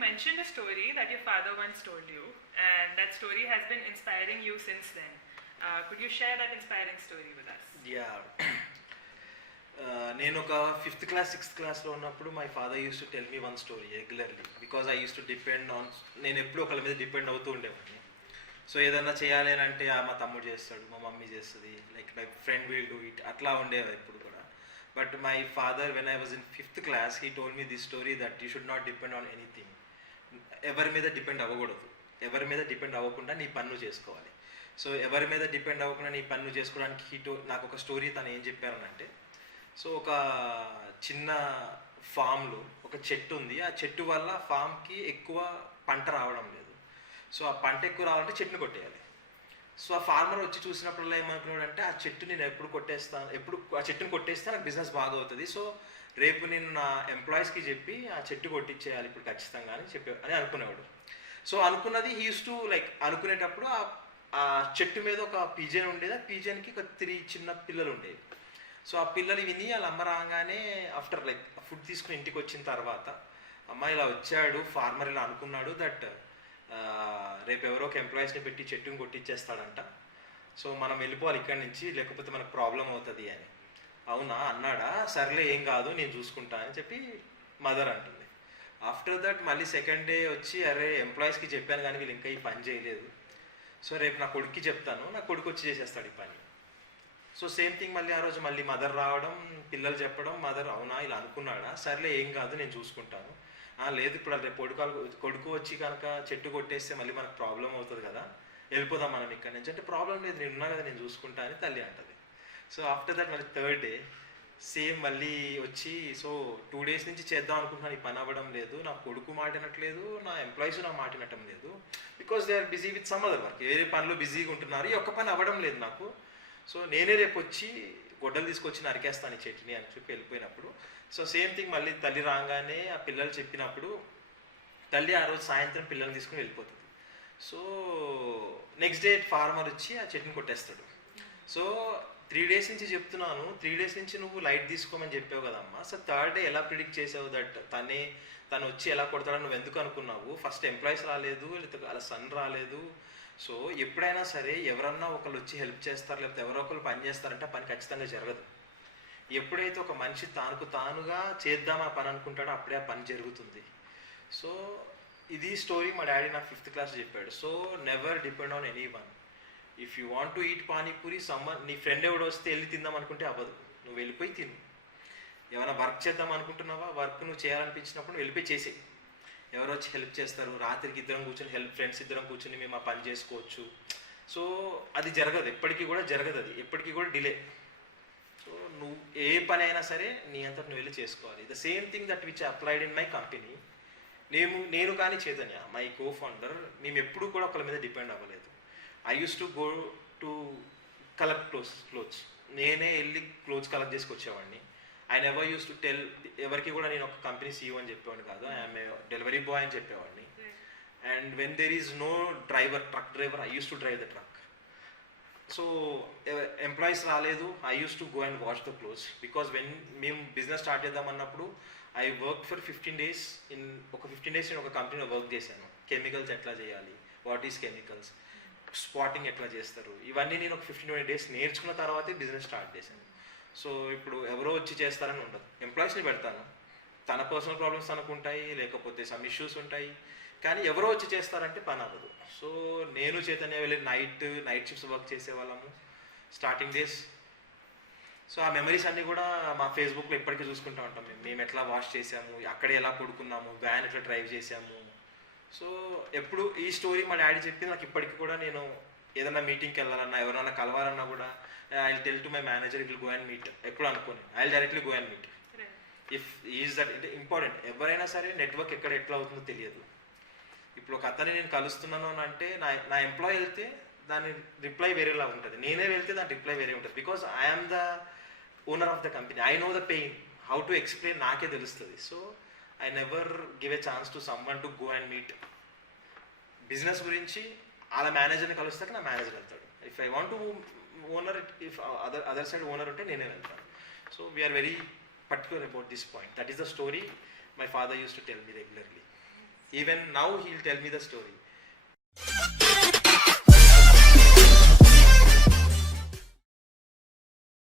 mentioned a story that your father once told you, and that story has been inspiring you since then. Could you share that inspiring story with us? Yeah. నేను ఒక 5th class 6th classలో ఉన్నప్పుడు my father use to tell me one story regularly, because I use to depend on, నేను ఎప్పుడు ఒకళ్ళ మీద depend అవుతూ ఉండేవాడిని. So ఏదన్నా చేయాలి అని అంటే మా తమ్ముడు చేస్తాడు, మా మమ్మీ చేస్తుంది, like my friend will do it, అట్లా ఉండేది ఎప్పుడు కూడా. But my father when I was in 5th class he told me this story that you should not depend on anything. ఎవరి మీద డిపెండ్ అవ్వకూడదు, ఎవరి మీద డిపెండ్ అవ్వకుండా నీ పన్ను చేసుకోవాలి. సో ఎవరి మీద డిపెండ్ అవ్వకుండా నీ పన్ను చేసుకోవడానికి నాకు ఒక స్టోరీ తను ఏం చెప్పారనంటే, సో ఒక చిన్న ఫామ్లో ఒక చెట్టు ఉంది, ఆ చెట్టు వల్ల ఫామ్కి ఎక్కువ పంట రావడం లేదు. సో ఆ పంట ఎక్కువ రావాలంటే చెట్టుని కొట్టేయాలి. సో ఆ ఫార్మర్ వచ్చి చూసినప్పుడల్లా ఏమనుకున్నాడంటే, ఆ చెట్టు నేను ఎప్పుడు కొట్టేస్తాను, ఎప్పుడు ఆ చెట్టుని కొట్టేస్తే నాకు బిజినెస్ బాగా అవుతుంది, సో రేపు నేను నా ఎంప్లాయీస్కి చెప్పి ఆ చెట్టు కొట్టించేయాలి ఇప్పుడు ఖచ్చితంగా అని అనుకునేవాడు. సో అనుకున్నది హీ యూస్ టు లైక్ అనుకునేటప్పుడు ఆ చెట్టు మీద ఒక పీజన్ ఉండేది, ఆ పీజన్కి ఒక 3 చిన్న పిల్లలు ఉండేవి. సో ఆ పిల్లలు విని వాళ్ళ అమ్మ రాగానే ఆఫ్టర్ లైక్ ఫుడ్ తీసుకుని ఇంటికి వచ్చిన తర్వాత, అమ్మ ఇలా వచ్చాడు ఫార్మర్, ఇలా అనుకున్నాడు దట్ రేపు ఎవరో ఒక ఎంప్లాయీస్ని పెట్టి చెట్టుని కొట్టించేస్తాడంట, సో మనం వెళ్ళిపోవాలి ఇక్కడి నుంచి లేకపోతే మనకు ప్రాబ్లం అవుతుంది అని. అవునా అన్నాడా, సర్లే ఏం కాదు నేను చూసుకుంటా అని చెప్పి మదర్ అంటుంది. ఆఫ్టర్ దట్ మళ్ళీ సెకండ్ డే వచ్చి, అరే ఎంప్లాయీస్కి చెప్పాను కానీ వీళ్ళు ఇంకా ఈ పని చేయలేదు, సో రేపు నా కొడుక్కి చెప్తాను, నా కొడుకు వచ్చి చేసేస్తాడు ఈ పని. సో సేమ్ థింగ్ మళ్ళీ ఆ రోజు మళ్ళీ మదర్ రావడం, పిల్లలు చెప్పడం, మదర్ అవునా ఇలా అనుకున్నాడా, సర్లే ఏం కాదు నేను చూసుకుంటాను. లేదు ఇప్పుడు రేపు కొడుకు వచ్చి కనుక చెట్టు కొట్టేస్తే మళ్ళీ మనకు ప్రాబ్లం అవుతుంది కదా, వెళ్ళిపోదాం మనం ఇక్కడ నుంచి అంటే, ప్రాబ్లం లేదు నేను ఉన్నా కదా నేను చూసుకుంటా అని తల్లి అంటది. సో ఆఫ్టర్ దట్ మళ్ళీ థర్డ్ డే సేమ్ మళ్ళీ వచ్చి, సో 2 days నుంచి చేద్దాం అనుకుంటున్నాను, ఈ పని అవ్వడం లేదు, నా కొడుకు మాటినట్లేదు, నా ఎంప్లాయీస్ నా మాటినటం లేదు, because they are busy with some other work, వేరే పనులు బిజీగా ఉంటున్నారు, ఈ ఒక్క పని అవ్వడం లేదు నాకు, సో నేనే రేపు వచ్చి గొడ్డలు తీసుకొచ్చి నరికేస్తాను ఈ చెట్టుని అని చెప్పి వెళ్ళిపోయినప్పుడు, సో సేమ్ థింగ్ మళ్ళీ తల్లి రాగానే ఆ పిల్లలు చెప్పినప్పుడు తల్లి ఆ రోజు సాయంత్రం పిల్లల్ని తీసుకుని వెళ్ళిపోతుంది. సో నెక్స్ట్ డే ఫార్మర్ వచ్చి ఆ చెట్టుని కొట్టేస్తాడు. సో 3 days నుంచి చెప్తున్నాను, 3 days నుంచి నువ్వు లైట్ తీసుకోమని చెప్పావు కదమ్మా, సో థర్డ్ డే ఎలా ప్రిడిక్ట్ చేసావు దట్ తను వచ్చి ఎలా కొడతాడని నువ్వు ఎందుకు అనుకున్నావు? ఫస్ట్ ఎంప్లాయీస్ రాలేదు, లేకపోతే అలా సన్ రాలేదు, సో ఎప్పుడైనా సరే ఎవరన్నా ఒకళ్ళు వచ్చి హెల్ప్ చేస్తారు, లేకపోతే ఎవరో ఒకరు పని చేస్తారంటే ఆ పని ఖచ్చితంగా జరగదు. ఎప్పుడైతే ఒక మనిషి తానుగా చేద్దాం ఆ పని అనుకుంటాడో అప్పుడే ఆ పని జరుగుతుంది. సో ఇది స్టోరీ మా డాడీ నాకు 5th class చెప్పాడు. So never depend on any one. If you want to eat panipuri, నీ ఫ్రెండ్ ఎవడో వస్తే వెళ్ళి తిందాం అనుకుంటే అవ్వదు, నువ్వు వెళ్ళిపోయి తిను. ఏమైనా వర్క్ చేద్దాం అనుకుంటున్నావా, వర్క్ నువ్వు చేయాలనిపించినప్పుడు వెళ్ళిపోయి చేసేయి. ఎవరు వచ్చి హెల్ప్ చేస్తారు, రాత్రికి ఇద్దరం కూర్చొని ఫ్రెండ్స్ ఇద్దరం కూర్చొని మేము ఆ పని చేసుకోవచ్చు. సో అది జరగదు, ఎప్పటికీ కూడా జరగదు, అది ఎప్పటికీ కూడా డిలే. సో నువ్వు ఏ పని అయినా సరే నీ అంతటి నువ్వు వెళ్ళి చేసుకోవాలి. The same thing that which applied in my company. నేను కానీ చైతన్య మై కో-ఫౌండర్, మేము ఎప్పుడూ కూడా ఒకళ్ళ మీద డిపెండ్ అవ్వలేదు. I use to go to collect clothes, నేనే వెళ్ళి క్లోత్స్ కలెక్ట్ చేసుకొచ్చేవాడిని. I never use to tell, ఎవరికి కూడా నేను ఒక కంపెనీ CEO అని చెప్పేవాడిని కాదు, ఐఎమ్ ఏ డెలివరీ బాయ్ అని చెప్పేవాడిని. And when there is no truck driver, I use to drive the truck. So employees రాలేదు, I use to go and wash the clothes, because మేము బిజినెస్ స్టార్ట్ చేద్దాం అన్నప్పుడు I work for 15 days ఒక 15 days నేను ఒక కంపెనీలో work చేశాను. Chemicals ఎట్లా చేయాలి, వాట్ ఈస్ కెమికల్స్, స్పాటింగ్ ఎట్లా చేస్తారు, ఇవన్నీ నేను ఒక 15-20 days నేర్చుకున్న తర్వాతే బిజినెస్ స్టార్ట్ చేశాను. సో ఇప్పుడు ఎవరో వచ్చి చేస్తారని ఉండదు, ఎంప్లాయీస్ని పెడతాను, తన పర్సనల్ ప్రాబ్లమ్స్ అనుకుంటాయి, లేకపోతే సమ్ ఇష్యూస్ ఉంటాయి, కానీ ఎవరో వచ్చి చేస్తారంటే పని అవ్వదు. సో నేను చైతన్య వెళ్ళి నైట్ షిఫ్ట్స్ వర్క్ చేసేవాళ్ళము స్టార్టింగ్ డేస్. సో ఆ మెమరీస్ అన్నీ కూడా మా ఫేస్బుక్లో ఇప్పటికీ చూసుకుంటూ ఉంటాం. మేము ఎట్లా వాష్ చేసాము, అక్కడే ఎలా పడుకున్నాము, వ్యాన్ ఎట్లా డ్రైవ్ చేసాము. సో ఎప్పుడు ఈ స్టోరీ మా డాడీ చెప్పింది నాకు ఇప్పటికీ కూడా, నేను ఏదైనా మీటింగ్కి వెళ్ళాలన్నా ఎవరైనా కలవాలన్నా కూడా I tell to my manager it will go and meet, ఎప్పుడు అనుకోని I directly go and meet if is that. అంటే ఇంపార్టెంట్, ఎవరైనా సరే నెట్వర్క్ ఎక్కడ ఎట్లా అవుతుందో తెలియదు. ఇప్పుడు ఒక అతన్ని నేను కలుస్తున్నాను అని అంటే నా ఎంప్లాయీ వెళ్తే దాని రిప్లై వేరేలా ఉంటుంది, నేనే వెళ్తే దాని రిప్లై వేరే ఉంటుంది, because I'm the owner of the company, I know the pain, how to explain నాకే తెలుస్తుంది. So I never give a chance to someone to go and meet. Business గురించి అలా మేనేజర్ని కలుస్తాక నా మేనేజర్ వెళ్తాడు. If I want to owner, if other side owner ఉంటే నేనే వెళ్తాను. So we're very particular about this point. That is the story my father used to tell me regularly. Even now he'll tell me the story.